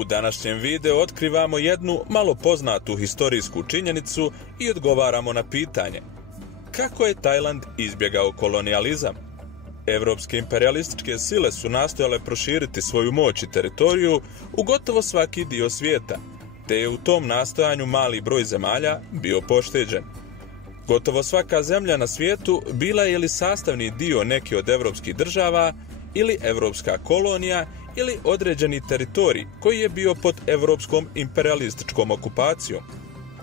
U današnjem videu otkrivamo jednu malo poznatu historijsku činjenicu i odgovaramo na pitanje: kako je Tajland izbjegao kolonijalizam? Evropske imperialističke sile su nastojale proširiti svoju moć i teritoriju u gotovo svaki dio svijeta, te je u tom nastojanju mali broj zemalja bio pošteđen. Gotovo svaka zemlja na svijetu bila je ili sastavni dio neke od evropskih država, ili evropska kolonija, ili određeni teritorij koji je bio pod evropskom imperialističkom okupacijom.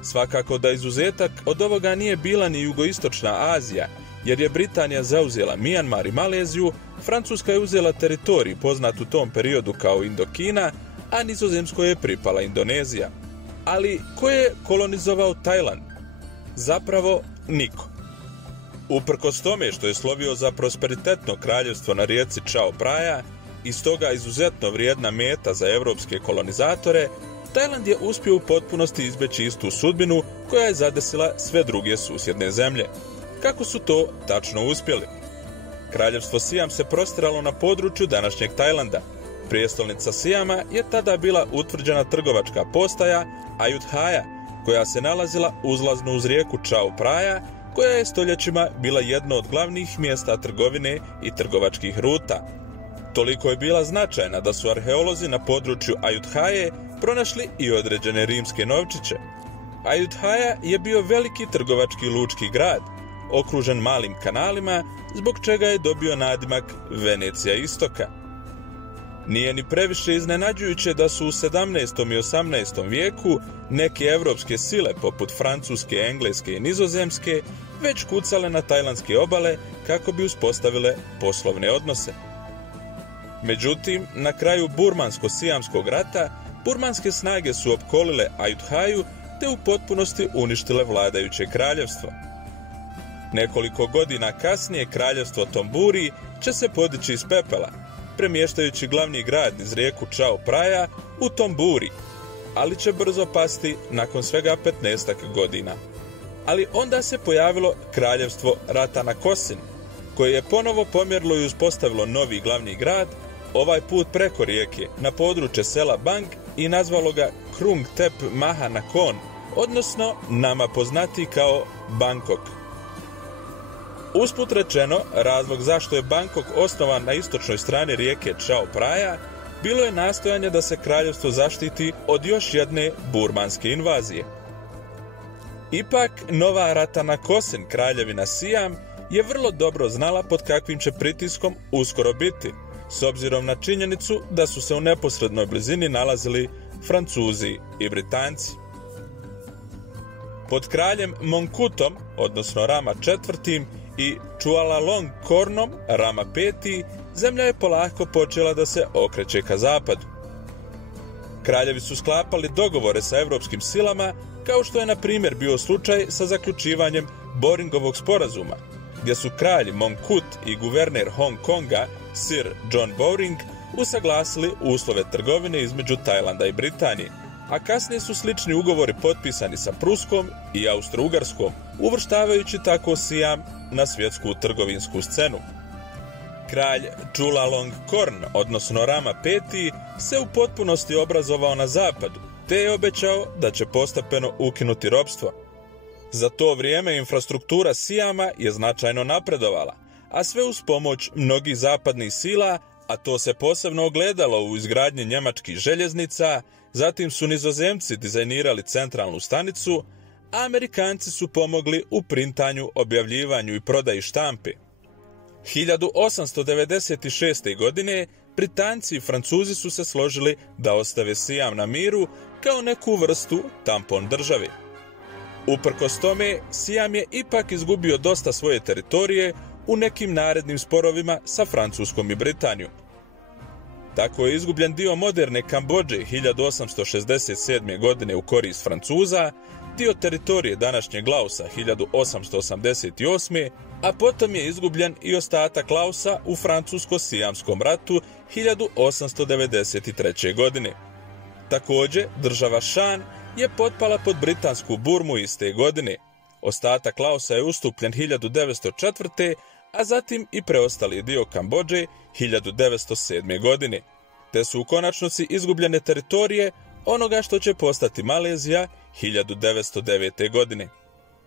Svakako da izuzetak od ovoga nije bila ni jugoistočna Azija, jer je Britanija zauzela Mijanmar i Maleziju, Francuska je uzela teritorij poznat u tom periodu kao Indokina, a Nizozemskoj je pripala Indonezija. Ali ko je kolonizovao Tajland? Zapravo niko. Uprkos tome što je slovio za prosperitetno kraljevstvo na rijeci Chao Phraya i stoga izuzetno vrijedna meta za evropske kolonizatore, Tajland je uspio u potpunosti izbjeći istu sudbinu koja je zadesila sve druge susjedne zemlje. Kako su to tačno uspjeli? Kraljevstvo Sijam se prostiralo na području današnjeg Tajlanda. Prijestolnica Sijama je tada bila utvrđena trgovačka postaja Ayutthaya, koja se nalazila uzlazno uz rijeku Chao Phraya, koja je stoljećima bila jedno od glavnih mjesta trgovine i trgovačkih ruta. Toliko je bila značajna da su arheolozi na području Ayutthaye pronašli i određene rimske novčiće. Ayutthaya je bio veliki trgovački lučki grad, okružen malim kanalima, zbog čega je dobio nadimak Venecija istoka. Nije ni previše iznenađujuće da su u 17. i 18. vijeku neke evropske sile poput Francuske, Engleske i Nizozemske već kucale na tajlandske obale kako bi uspostavile poslovne odnose. Međutim, na kraju Burmansko-Sijamskog rata, burmanske snage su opkolile Ayutthayu te u potpunosti uništile vladajuće kraljevstvo. Nekoliko godina kasnije kraljevstvo Tomburi će se podići iz pepela, premještajući glavni grad iz rijeku Chao Phraya u Tomburi, ali će brzo pasti nakon svega 15 godina. Ali onda se pojavilo kraljevstvo Ratanakosin, koje je ponovo pomjerilo i uspostavilo novi glavni grad, ovaj put preko rijeke, na područje sela Bang i nazvalo ga Krung Thep Maha Nakhon, odnosno nama poznati kao Bangkok. Usput rečeno, razlog zašto je Bangkok osnovan na istočnoj strani rijeke Chao Phraya bilo je nastojanje da se kraljevstvo zaštiti od još jedne burmanske invazije. Ipak, nova Ratanakosin kraljevina Sijam je vrlo dobro znala pod kakvim će pritiskom uskoro biti, s obzirom na činjenicu da su se u neposrednoj blizini nalazili Francuzi i Britanci. Pod kraljem odnosno Rama IV i Chulalongkornom, Rama V, zemlja je polako počela da se okreće ka zapadu. Kraljevi su sklapali dogovore sa evropskim silama, kao što je na primjer bio slučaj sa zaključivanjem Boringovog sporazuma, gdje su kralj Mongkut i guverner Hong Konga, Sir John Bowring, usaglasili uslove trgovine između Tajlanda i Britanije, a kasnije su slični ugovori potpisani sa Pruskom i Austro-Ugarskom, uvrštavajući tako Sijam na svjetsku trgovinsku scenu. Kralj Chulalongkorn, odnosno Rama V, se u potpunosti obrazovao na zapadu, te je obećao da će postepeno ukinuti ropstvo. Za to vrijeme infrastruktura Sijama je značajno napredovala, a sve uz pomoć mnogih zapadnih sila, a to se posebno ogledalo u izgradnji njemačkih željeznica, zatim su Nizozemci dizajnirali centralnu stanicu, a Amerikanci su pomogli u printanju, objavljivanju i prodaji štampe. 1896. godine Britanci i Francuzi su se složili da ostave Sijam na miru kao neku vrstu tampon države. Uprkos tome, Sijam je ipak izgubio dosta svoje teritorije u nekim narednim sporovima sa Francuskom i Britanijom. Tako je izgubljen dio moderne Kambodže 1867. godine u korist Francuza, dio teritorije današnjeg Laosa 1888. a potom je izgubljen i ostatak Laosa u Francusko-Sijamskom ratu 1893. godine. Također, država Shan je potpala pod britansku Burmu iste godine. Ostatak Laosa je ustupljen 1904. a zatim i preostali dio Kambodže 1907. godine. te su u konačnici izgubljene teritorije onoga što će postati Malezija 1909. godine.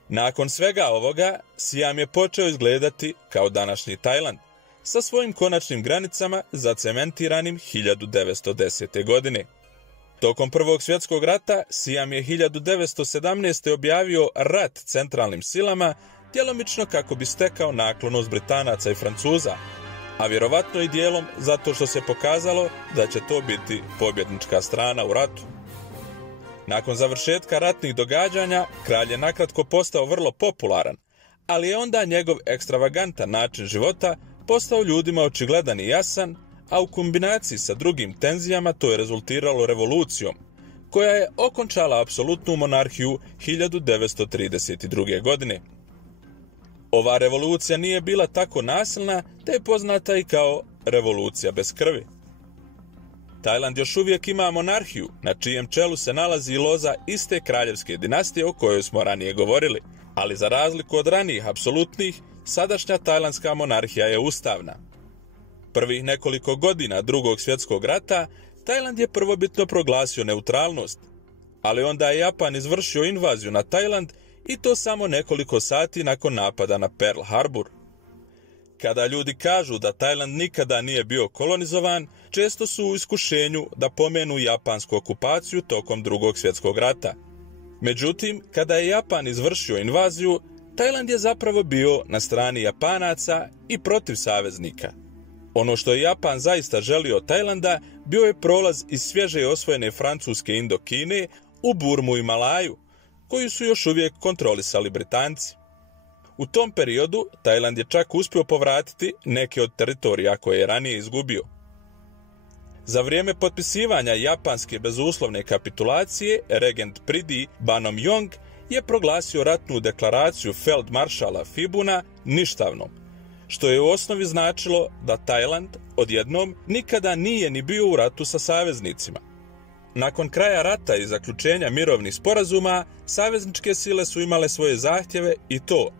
Nakon svega ovoga, Siam je počeo izgledati kao današnji Tajland, sa svojim konačnim granicama zacementiranim 1910. godine. Tokom Prvog svjetskog rata, Siam je 1917. objavio rat centralnim silama, djelomično kako bi stekao naklonost Britanaca i Francuza, a vjerovatno i dijelom zato što se pokazalo da će to biti pobjednička strana u ratu. Nakon završetka ratnih događanja, kralj je nakratko postao vrlo popularan, ali je onda njegov ekstravagantan način života postao ljudima očigledan i jasan, a u kombinaciji sa drugim tenzijama to je rezultiralo revolucijom, koja je okončala apsolutnu monarhiju 1932. godine. Ova revolucija nije bila tako nasilna, te je poznata i kao revolucija bez krvi. Tajland još uvijek ima monarhiju, na čijem čelu se nalazi loza iste kraljevske dinastije o kojoj smo ranije govorili, ali za razliku od ranijih apsolutnih, sadašnja tajlandska monarhija je ustavna. Prvih nekoliko godina Drugog svjetskog rata Tajland je prvobitno proglasio neutralnost, ali onda je Japan izvršio invaziju na Tajland i to samo nekoliko sati nakon napada na Pearl Harbor. Kada ljudi kažu da Tajland nikada nije bio kolonizovan, često su u iskušenju da pomenu japansku okupaciju tokom Drugog svjetskog rata. Međutim, kada je Japan izvršio invaziju, Tajland je zapravo bio na strani Japanaca i protiv saveznika. Ono što je Japan zaista želio od Tajlanda bio je prolaz iz svježe osvojene francuske Indokine u Burmu i Malaju, koju su još uvijek kontrolisali Britanci. U tom periodu Tajland je čak uspio povratiti neke od teritorija koje je ranije izgubio. Za vrijeme potpisivanja japanske bezuslovne kapitulacije, regent Pridi Banomjong je proglasio ratnu deklaraciju feldmaršala Phibuna ništavnom, što je u osnovi značilo da Tajland odjednom nikada nije ni bio u ratu sa saveznicima. Nakon kraja rata i zaključenja mirovnih sporazuma, savezničke sile su imale svoje zahtjeve i to: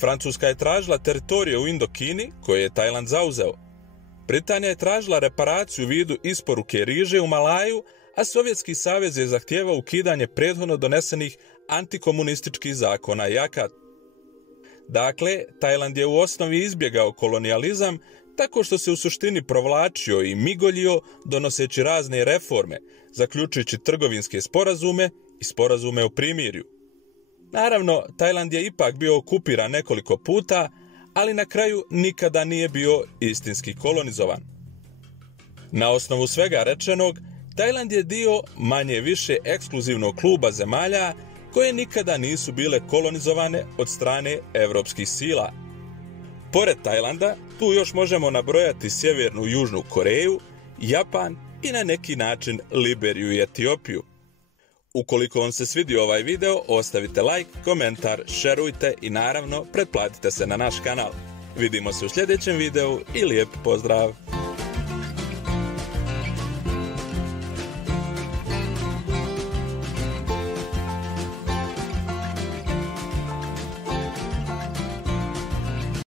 Francuska je tražila teritorije u Indokini, koje je Tajland zauzeo. Britanija je tražila reparaciju u vidu isporuke riže u Malaju, a Sovjetski savez je zahtijevao ukidanje prethodno donesenih antikomunističkih zakona i akata. Dakle, Tajland je u osnovi izbjegao kolonijalizam tako što se u suštini provlačio i migoljio donoseći razne reforme, zaključujući trgovinske sporazume i sporazume o primirju. Naravno, Tajland je ipak bio okupiran nekoliko puta, ali na kraju nikada nije bio istinski kolonizovan. Na osnovu svega rečenog, Tajland je dio manje više ekskluzivnog kluba zemalja koje nikada nisu bile kolonizovane od strane evropskih sila. Pored Tajlanda, tu još možemo nabrojati Sjevernu i Južnu Koreju, Japan i na neki način Liberiju i Etiopiju. Ukoliko vam se svidio ovaj video, ostavite like, komentar, šerujte i naravno pretplatite se na naš kanal. Vidimo se u sljedećem videu i lijep pozdrav!